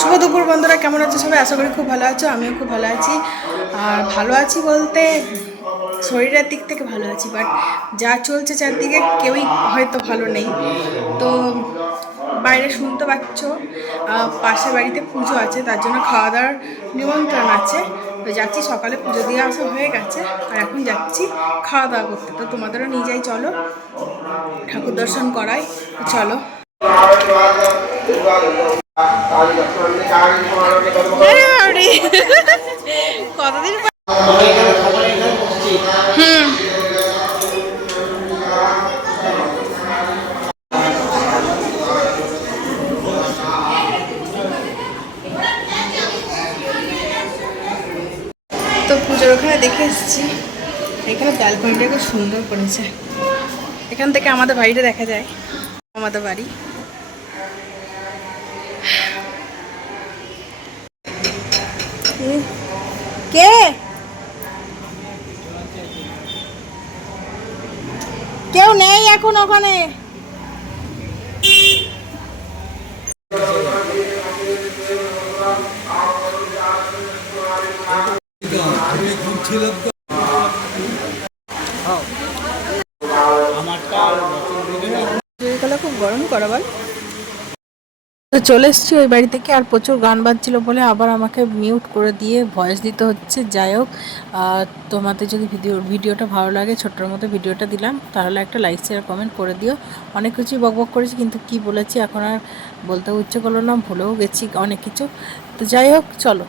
শুভ দুপুর বন্ধুরা, কেমন আছো সবাই? আশা করি খুব ভালো আছো, আমিও খুব ভালো আছি। আর ভালো আছি বলতে শরীরের দিক থেকে ভালো আছি বাট যা চলছে চারদিকে কেউই হয়তো ভালো নেই। তো বাইরে শুনতে পাচ্ছ পাশের বাড়িতে পুজো আছে, তার জন্য খাওয়া দাওয়ার নিমন্ত্রণ আছে। তো যাচ্ছি, সকালে পুজো দিয়ে আসা হয়ে গেছে, আর এখন যাচ্ছি খাওয়া দাওয়া করতে। তো তোমাদেরও নিয়ে যাই, চলো। ঠাকুর দর্শন করাই, চলো। কতদিন তো পুজোর ওখানে দেখে এসেছি। এখানে ব্যালকনিটা খুব সুন্দর করেছে। এখান থেকে আমাদের বাড়িটা দেখা যায়। আমাদের বাড়ি। কে? কেউ নেই এখন ওখানে। খুব গরম করো বল তো চলে এসেছি ওই বাড়ি থেকে। আর প্রচুর গান বাজছিল বলে আবার আমাকে মিউট করে দিয়ে ভয়েস দিতে হচ্ছে। যাই হোক তোমাদের যদি ভিডিও ভিডিওটা ভালো লাগে, ছোট্টর মতো ভিডিওটা দিলাম, তাহলে একটা লাইক শেয়ার কমেন্ট করে দিও। অনেক কিছুই বকবক করেছি, কিন্তু কি বলেছি, এখন আর বলতে ইচ্ছে করল না, ভুলেও গেছি অনেক কিছু। তো যাই হোক, চলো।